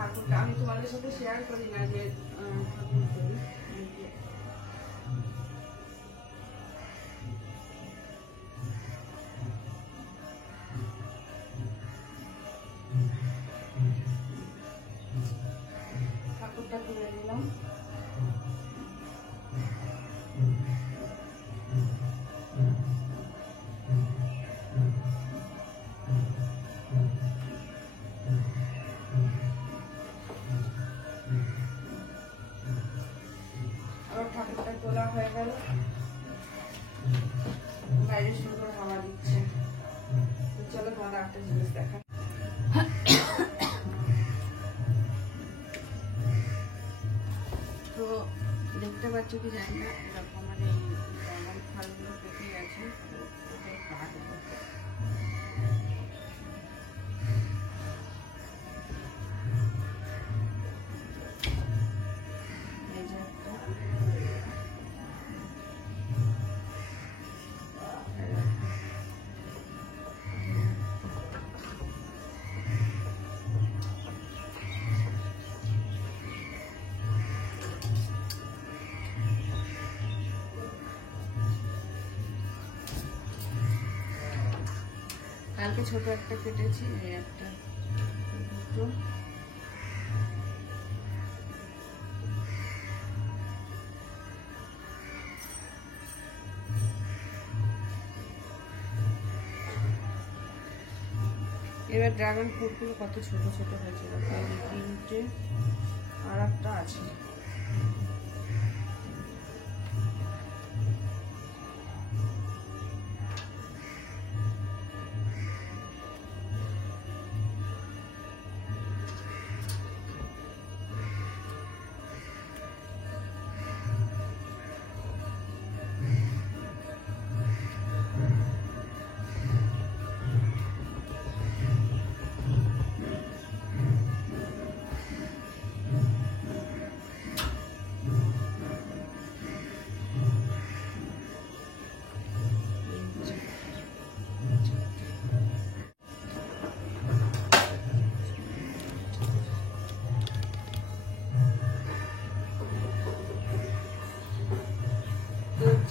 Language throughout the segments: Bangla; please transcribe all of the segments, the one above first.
ঠাকুরটা আমি তোমাদের সাথে শেয়ার করি না যে ঠাকুর করি। ঠাকুরটা তুলে দিলাম। আবার ঠাকুরটা তোলা হয়ে গেল, বাইরে সুন্দর হাওয়া দিচ্ছে। তো চলো তোমার একটা জিনিস দেখা। তো দেখতে পাচ্ছ কি জানি না, এরকম আমার এই ড্রাগন ফলগুলো পেকে গেছে। ওটাই কাটবো। এই যে একটা, কালকে ছোট একটা কেটেছি, এই একটা, দুটো, এবার ড্রাগন ফ্রুটগুলো কত ছোট ছোট হয়েছে, তিনটে আর একটা আছে।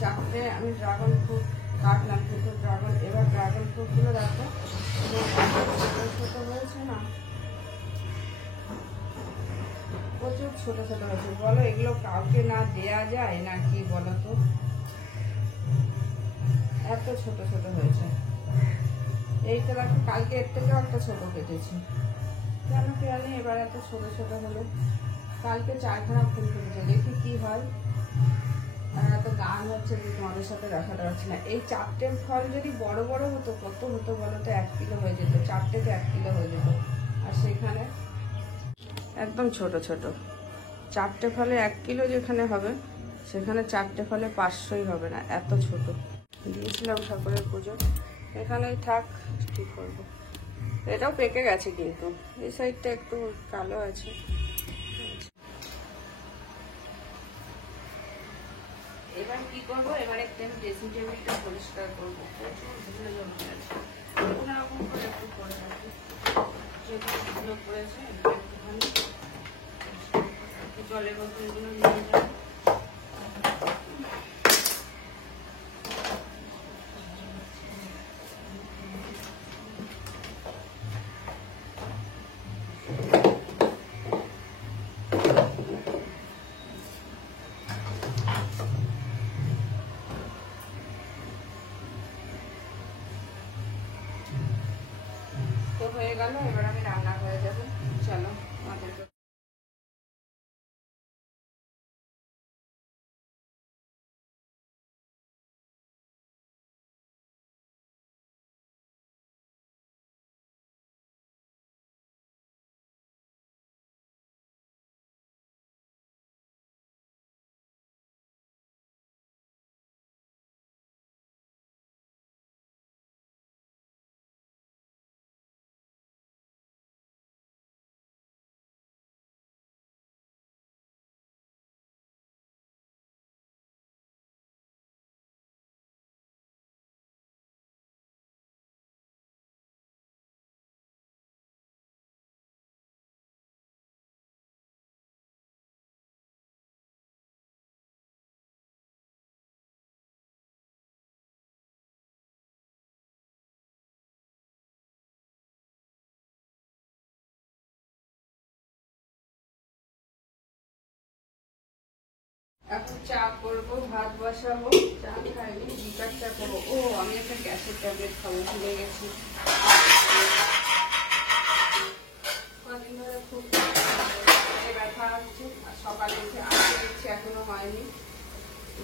চারটে আমি ড্রাগন ফ্রুট কাটলাম, কিন্তু এবার ড্রাগন ফ্রুটগুলো দেখো ছোট হয়েছে না, প্রচুর ছোট ছোট হয়েছে। বলো এগুলো কাউকে না দেয়া যায় না কি বলো তো, এত ছোট ছোট হয়েছে। এইটা দেখো, কালকে এর থেকেও একটা ছোট কেটেছি, কেন কি জানি এবার এত ছোট ছোট হলো। কালকে 4খানা ফুল ফুটেছে, দেখি কি হয়। আর এত গান হচ্ছে যে তোমাদের সাথে দেখাতে পারছি না। এই 4টে ফল যদি বড় বড় হতো কত হতো বলো তো, 1 কিলো হয়ে যেত, 4টেতে 1 কিলো হয়ে যেত। আর সেখানে একদম ছোট ছোট। 4টে ফলে 1 কিলো যেখানে হবে, সেখানে 4টে ফলে 500ই হবে না, এত ছোট। দিয়েছিলাম ঠাকুরের পুজো, এখানেই থাক, কি করবো। এটাও পেকে গেছে, কিন্তু এই সাইডটা একটু কালো আছে। এবার কি করবো, এবার একটু ড্রেসিং টেবিলটা পরিষ্কার করবো, প্রচুর ধুলো জমে আছে। কোনো রকম করে একটু করে রাখি, যেগুলো ধুলো পড়েছে একটুখানি জলের বোতলগুলো নিয়ে যাবো। তো হয়ে গেল, এবার আমি রান্না হয়ে যাবো। চলো আমাদের এখন চা করবো, ভাত বসাবো, চা খাইনি, বিকার চা করবো। ও আমি একটা গ্যাসের ট্যাবলেট খাবো, ভুলে গেছি। কদিন ধরে খুব ব্যথা হচ্ছে, আর সকালে উঠে আসতে দিচ্ছি, এখনো হয়নি।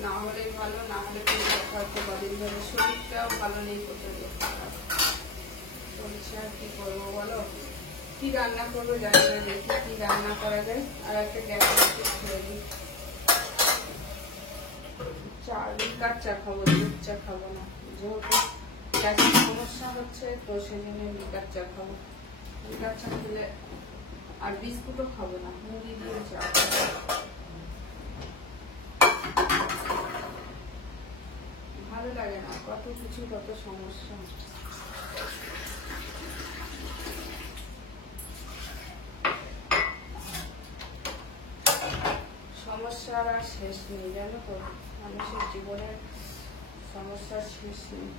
না হলে ভালো, না হলে খুব ব্যথা হচ্ছে কদিন ধরে। শরীরটাও ভালো নেই, প্রচন্ড খারাপ চলছে। আর কি করবো বলো? কি রান্না করবো জানি না, দেখি কি রান্না করা যায়। আর একটা গ্যাসের ছেড়ে দিই। চা লিকার চা খাবো, দুধ চা খাবো না, যেহেতু গ্যাসের সমস্যা হচ্ছে, তো সেই জন্য লিকার চা খাবো। লিকার চা খেলে আর বিস্কুটও খাবো না, মুড়ি দিয়ে চা ভালো লাগে না, কত কিছু কত সমস্যা। সমস্যার আর শেষ নেই, জানো তো, মানুষের জীবনের সমস্যার শেষ নেই।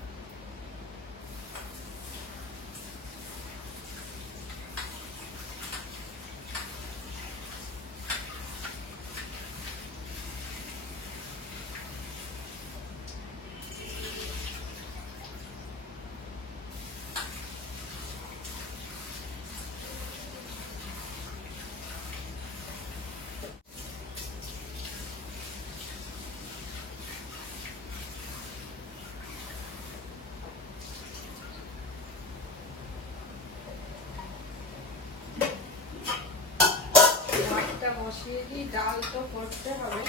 বসিয়ে দিই, ডাল তো করতে হবে।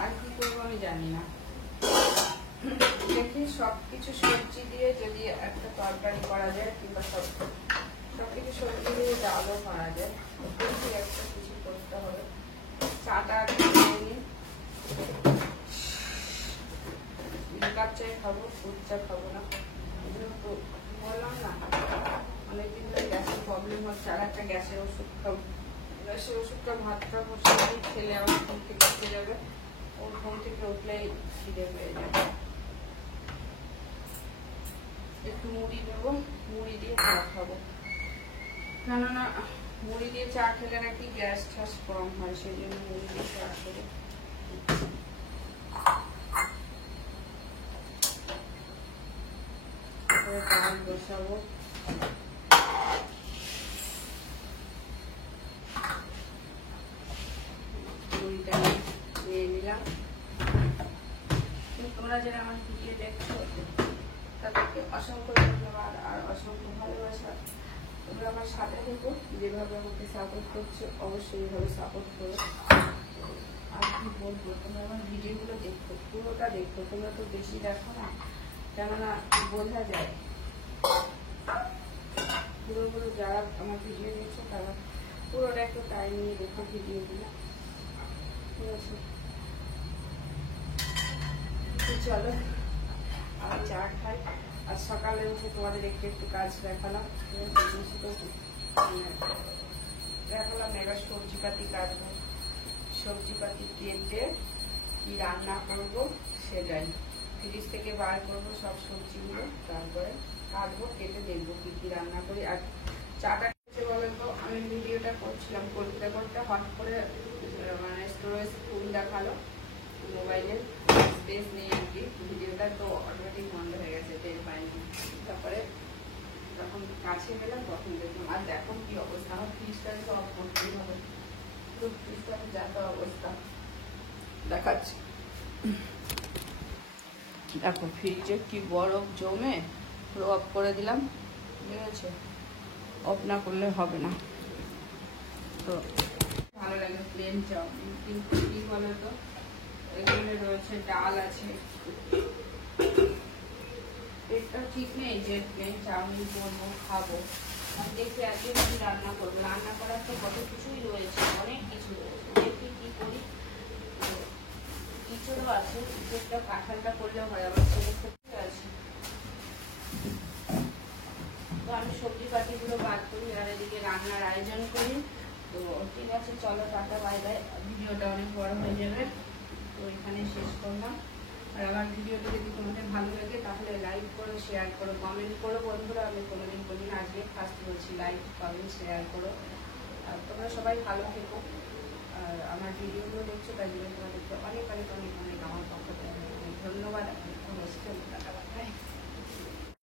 আর কি করবো আমি জানি না। দেখি সবকিছু সবজি দিয়ে যদি একটা তরকারি করা যায়, কিংবা সবকিছু সবজি দিয়ে ডালও করা যায়, একটা কিছু করতে হবে। চাটা লিকার চাই খাবো, দুধ চা খাবো না। বললাম না, অনেকদিন ধরে গ্যাসের প্রবলেম হচ্ছে, আর একটা গ্যাসের ওষুধ খাবো। গ্যাসের ওষুধটা ভাতটা বসে দিয়ে খেলে আমার ঘুম থেকে উঠে যাবে। ওর ঘুম থেকে উঠলেই খিদে হয়ে যাবে। একটু মুড়ি দেবো, মুড়ি দিয়ে চা খাবো। কেননা মুড়ি দিয়ে চা খেলে নাকি গ্যাস ঠাস কম হয়, সেই জন্য মুড়ি দিয়ে চা খাবো। ডাল বসাবো। মুড়িটা নিয়ে নিলাম। তোমরা যারা আমার ভিডিও দেখছো তাদেরকে অসংখ্য ধন্যবাদ আর অসংখ্য ভালোবাসা। তোমরা আমার সাথে থেকো, যেভাবে আমাকে সাপোর্ট করছো অবশ্যই এইভাবে সাপোর্ট করো। আর কি বলবো, তোমরা আমার ভিডিওগুলো দেখো, পুরোটা দেখো। তোমরা তো বেশি দেখো না, কেননা বোঝা যায়। পুরোগুলো যারা আমার ভিডিও দেখছো তারা পুরোটা একটু টাইম নিয়ে দেখো ভিডিওগুলো, ঠিক আছে? চলো আর চা খাই। আর সকালে উঠে তোমাদের একটু কাজ দেখালাম, দেখালাম। এবার সবজিপাতি কাটবো, সবজিপাতি কেটে কি রান্না করবো সেটাই ফ্রিজ থেকে বার করবো সব সবজিগুলো, তারপরে কাটবো, কেটে দেখবো কি কি রান্না করি। আর চাটা খেতে বলেন তো, আমি ভিডিওটা করছিলাম, করতে করতে হট করে মানে স্টোরেজ ফুল দেখালো মোবাইলের, স্পেস নেই আর কি ভিডিওটা, তো অটোমেটিক বন্ধ হয়ে গেছে, টের পাইনি। তারপরে যখন কাছে গেলাম তখন দেখলাম, আর দেখো কি অবস্থা, আমার ফ্রিজটাকে তো অফ করতেই হবে, পুরো ফ্রিজটাকে যা তো অবস্থা দেখাচ্ছি। দেখো ফ্রিজে কি বরফ জমে, পুরো অফ করে দিলাম, ঠিক আছে? অফ না করলে হবে না। তো ভালো লাগে প্লেন চাউমিন, কিন্তু কি বলো তো, এখানে রয়েছে ডাল আছে, পেটটা ঠিক নেই যে প্লেন চাউমিন করবো খাবো। দেখি আজকে কি রান্না করবো, রান্না করার তো কত কিছুই রয়েছে, অনেক কিছু রয়েছে। দেখি কি করি। ইঁচড়ও আছে, ইঁচড়টা কাঁঠালটা করলেও হয়, আমার ছেলে খেতে আছে। তো আমি সবজি পাতিগুলো বাদ করি আর এদিকে রান্নার আয়োজন করি। তো ঠিক আছে, চলো টাটা বাই বাই। ভিডিওটা অনেক বড় হয়ে যাবে, তো এখানে শেষ করলাম। আর আমার ভিডিওটা যদি তোমাদের ভালো লাগে তাহলে লাইক করো, শেয়ার করো, কমেন্ট করো বন্ধুরা। আমি কোনোদিন বলি না, আজকে ফার্স্ট বলছি, লাইক কমেন্ট শেয়ার করো। আর তোমরা সবাই ভালো থেকো, আর আমার ভিডিওগুলো ভিডিওগুলো দেখছো, তাই জন্য তোমাদেরকে অনেক অনেক অনেক অনেক আমার পক্ষ থেকে ধন্যবাদ। আপনি টাটা বাই।